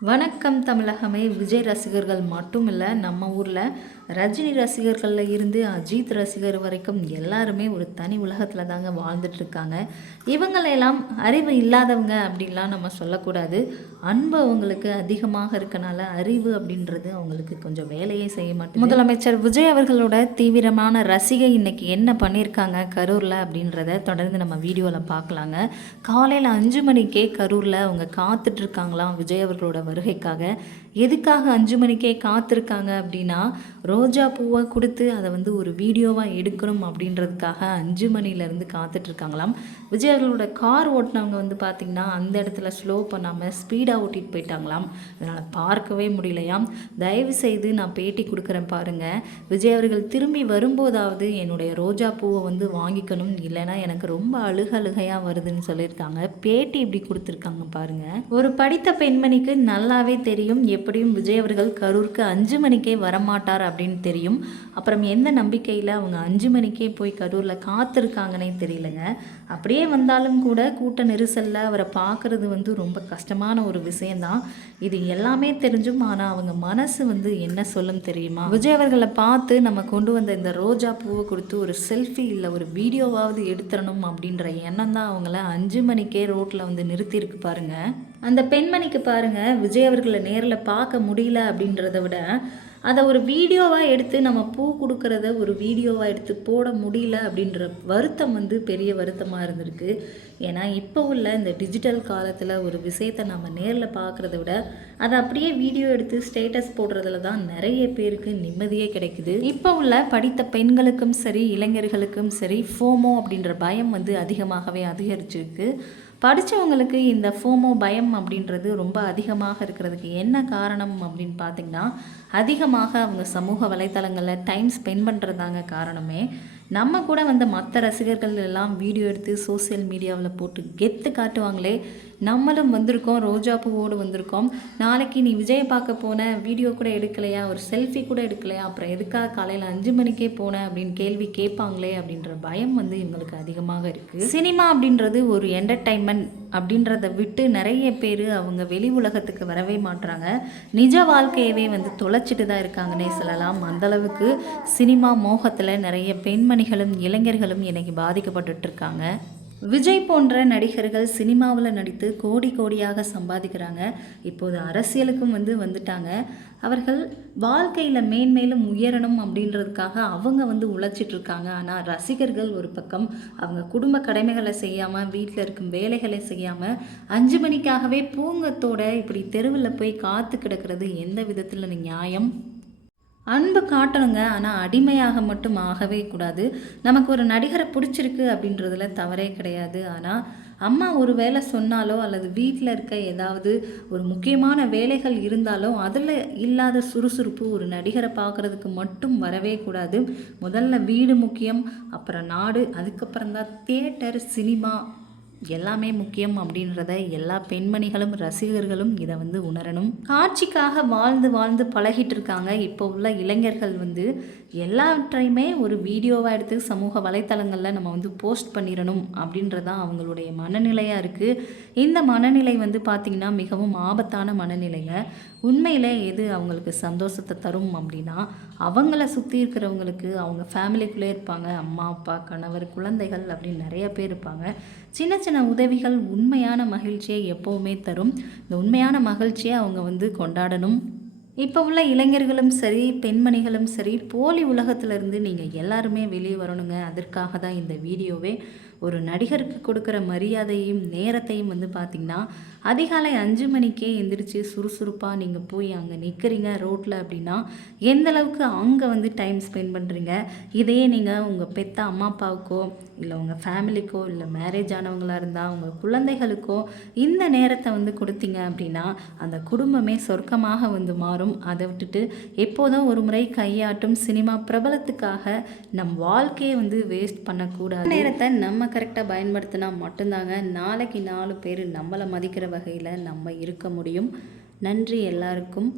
வணக்கம் தமிழகமே. விஜய் ரசிகர்கள் மட்டும் இல்லை, நம்ம ஊரில் ரஜினி ரசிகர்களில் இருந்து அஜித் ரசிகர் வரைக்கும் எல்லாருமே ஒரு தனி உலகத்தில் தாங்க வாழ்ந்துட்டுருக்காங்க. இவங்களெல்லாம் அறிவு இல்லாதவங்க அப்படின்லாம் நம்ம சொல்லக்கூடாது. அன்பு அவங்களுக்கு அதிகமாக இருக்கனால அறிவு அப்படின்றது அவங்களுக்கு கொஞ்சம் வேலையே செய்ய மாட்டேங்குது. முதலமைச்சர் விஜய் அவர்களோட தீவிரமான ரசிகை இன்னைக்கு என்ன பண்ணியிருக்காங்க கரூரில் அப்படின்றத தொடர்ந்து நம்ம வீடியோவில் பார்க்கலாங்க. காலையில் 5 மணிக்கே கரூரில் அவங்க காத்துட்ருக்காங்களாம் விஜய் அவர்களோட வருகைக்காக. எதுக்காக 5 மணிக்கே காத்திருக்காங்க அப்படின்னா, ரோஜா பூவை கொடுத்து அதை ஒரு வீடியோவாக எடுக்கணும் அப்படின்றதுக்காக 5 மணிலேருந்து காத்துட்ருக்காங்களாம். விஜய் அவர்களோட கார் ஓட்டினவங்க பார்த்திங்கன்னா அந்த இடத்துல ஸ்லோ பண்ணாமல் ஸ்பீடாக ஓட்டிகிட்டு போயிட்டாங்களாம். அதனால் பார்க்கவே முடியலையாம். தயவு செய்து நான் பேட்டி கொடுக்குறேன் பாருங்கள், விஜய் அவர்கள் திரும்பி வரும்போதாவது என்னுடைய ரோஜா பூவை வாங்கிக்கணும், இல்லைன்னா எனக்கு ரொம்ப அழுகையாக வருதுன்னு சொல்லியிருக்காங்க. பேட்டி இப்படி கொடுத்துருக்காங்க பாருங்கள். ஒரு படித்த பெண்மணிக்கு நல்லாவே தெரியும், எப்படியும் விஜய் அவர்கள் கரூருக்கு 5 மணிக்கே வரமாட்டார் அப்படின்னு தெரியும். அப்புறம் எந்த நம்பிக்கையில் அவங்க 5 மணிக்கே போய் கரூரில் காத்திருக்காங்கன்னே தெரியலங்க. அப்படியே வந்தாலும் கூட கூட்ட நெரிசலில் அவரை பார்க்குறது ரொம்ப கஷ்டமான ஒரு விஷயந்தான். இது எல்லாமே தெரிஞ்சும் ஆனால் அவங்க மனசு என்ன சொல்லும் தெரியுமா? விஜய் அவர்களை பார்த்து நம்ம கொண்டு வந்த இந்த ரோஜா பூவை கொடுத்து ஒரு செல்ஃபி இல்லை ஒரு வீடியோவாவது எடுத்துடணும் அப்படின்ற எண்ணம் தான் அவங்கள 5 மணிக்கே ரோட்டில் நிறுத்தியிருக்கு பாருங்க. அந்த பெண்மணிக்கு பாருங்க, விஜய் அவர்களை நேரில் பார்க்க முடியல அப்படின்றத விட அதை ஒரு வீடியோவாக எடுத்து நம்ம பூ கொடுக்கறத ஒரு வீடியோவாக எடுத்து போட முடியல அப்படின்ற வருத்தம் பெரிய வருத்தமாக இருந்திருக்கு. ஏன்னா இப்போ உள்ள இந்த டிஜிட்டல் காலத்தில் ஒரு விஷயத்தை நம்ம நேரில் பார்க்குறத விட அதை அப்படியே வீடியோ எடுத்து ஸ்டேட்டஸ் போடுறதுல தான் நிறைய பேருக்கு நிம்மதியே கிடைக்குது. இப்போ உள்ள படித்த பெண்களுக்கும் சரி இளைஞர்களுக்கும் சரி ஃபோமோ அப்படின்ற பயம் அதிகமாகவே அதிகரிச்சிருக்கு. படித்தவங்களுக்கு இந்த ஃபோமோ பயம் அப்படின்றது ரொம்ப அதிகமாக இருக்கிறதுக்கு என்ன காரணம் அப்படின்னு பார்த்திங்கன்னா, அதிகமாக அவங்க சமூக வலைத்தளங்களில் டைம் ஸ்பெண்ட் பண்ணுறதாங்க காரணமே. நம்ம கூட மற்ற ரசிகர்கள் எல்லாம் வீடியோ எடுத்து சோசியல் மீடியாவில் போட்டு கெத்து காட்டுவாங்களே, நம்மளும் வந்திருக்கோம், ரோஜா பூவோடு வந்திருக்கோம், நாளைக்கு நீ விஜயை பார்க்க போன வீடியோ கூட எடுக்கலையா, ஒரு செல்ஃபி கூட எடுக்கலையா, அப்புறம் எதுக்காக காலையில் 5 மணிக்கே போன அப்படின்னு கேள்வி கேட்பாங்களே அப்படின்ற பயம் இவங்களுக்கு அதிகமாக இருக்குது. சினிமா அப்படின்றது ஒரு என்டர்டைன்மெண்ட் அப்படின்றத விட்டு நிறைய பேர் அவங்க வெளி உலகத்துக்கு வரவே மாட்டுறாங்க. நிஜ வாழ்க்கையவே தொலைச்சிட்டு தான் இருக்காங்கன்னே சொல்லலாம். அந்தளவுக்கு சினிமா மோகத்தில் நிறைய பெண்மணிகளும் இளைஞர்களும் இன்னைக்கு பாதிக்கப்பட்டு இருக்காங்க. விஜய் போன்ற நடிகர்கள் சினிமாவில் நடித்து கோடி கோடியாக சம்பாதிக்கிறாங்க. இப்போது அரசியலுக்கும் வந்துட்டாங்க. அவர்கள் வாழ்க்கையில் மேன்மேலும் உயரணும் அப்படின்றதுக்காக அவங்க உழைச்சிட்ருக்காங்க. ஆனால் ரசிகர்கள் ஒரு பக்கம் அவங்க குடும்ப கடமைகளை செய்யாமல், வீட்டில் இருக்கும் வேலைகளை செய்யாமல் 5 மணிக்காகவே பூங்கத்தோட இப்படி தெருவில் போய் காத்து கிடக்கிறது எந்த விதத்தில் நியாயம்? அன்பு காட்டணுங்க, ஆனால் அடிமையாக மட்டும் ஆகவே கூடாது. நமக்கு ஒரு நடிகரை பிடிச்சிருக்கு அப்படின்றதுல தவறே கிடையாது. ஆனால் அம்மா ஒரு வேலை சொன்னாலோ அல்லது வீட்டில் இருக்க ஏதாவது ஒரு முக்கியமான வேலைகள் இருந்தாலோ அதில் இல்லாத சுறுசுறுப்பு ஒரு நடிகரை பார்க்குறதுக்கு மட்டும் வரவே கூடாது. முதல்ல வீடு முக்கியம், அப்புறம் நாடு, அதுக்கப்புறம் தான் தியேட்டர், சினிமா எல்லாமே முக்கியம் அப்படின்றத எல்லா பெண்மணிகளும் ரசிகர்களும் இதை உணரணும். காட்சிக்காக வாழ்ந்து வாழ்ந்து பழகிட்டு இருக்காங்க இப்போ உள்ள இளைஞர்கள். எல்லாவற்றையுமே ஒரு வீடியோவாக எடுத்து சமூக வலைத்தளங்களில் நம்ம போஸ்ட் பண்ணிடணும் அப்படின்றதான் அவங்களுடைய மனநிலையாக இருக்குது. இந்த மனநிலை பார்த்திங்கன்னா மிகவும் ஆபத்தான மனநிலைங்க. உண்மையில் எது அவங்களுக்கு சந்தோஷத்தை தரும் அப்படின்னா, அவங்கள சுற்றி இருக்கிறவங்களுக்கு, அவங்க ஃபேமிலிக்குள்ளே இருப்பாங்க, அம்மா அப்பா கணவர் குழந்தைகள் அப்படின்னு நிறைய பேர் இருப்பாங்க. சின்ன சின்ன உதவிகள் உண்மையான மகிழ்ச்சியை எப்போவுமே தரும். இந்த உண்மையான மகிழ்ச்சியை அவங்க கொண்டாடணும். இப்போ உள்ள இளைஞர்களும் சரி பெண்மணிகளும் சரி போலி உலகத்திலேருந்து நீங்கள் எல்லாருமே வெளியே வரணுங்க. அதற்காக தான் இந்த வீடியோவே. ஒரு நடிகருக்கு கொடுக்குற மரியாதையும் நேரத்தையும் பார்த்திங்கன்னா, அதிகாலை 5 மணிக்கே எந்திரிச்சு சுறுசுறுப்பாக நீங்கள் போய் அங்கே நிற்கிறீங்க ரோட்டில் அப்படின்னா எந்த அளவுக்கு அங்கே டைம் ஸ்பெண்ட் பண்ணுறீங்க. இதையே நீங்கள் உங்கள் பெத்த அம்மா அப்பாவுக்கோ இல்லை உங்கள் ஃபேமிலிக்கோ இல்லை மேரேஜ் ஆனவங்களாக இருந்தால் உங்கள் குழந்தைகளுக்கோ இந்த நேரத்தை கொடுத்தீங்க அப்படின்னா அந்த குடும்பமே சொர்க்கமாக மாறும். அதை விட்டுட்டு எப்போதும் ஒரு முறை கையாட்டும் சினிமா பிரபலத்துக்காக நம் வாழ்க்கையை வேஸ்ட் பண்ணக்கூடாது. நேரத்தை நம்ம கரெக்டாக பயன்படுத்தினா மட்டும்தாங்க நாளைக்கு 4 பேர் நம்மளை மதிக்கிற வகையில் நம்ம இருக்க முடியும். நன்றி எல்லாருக்கும்.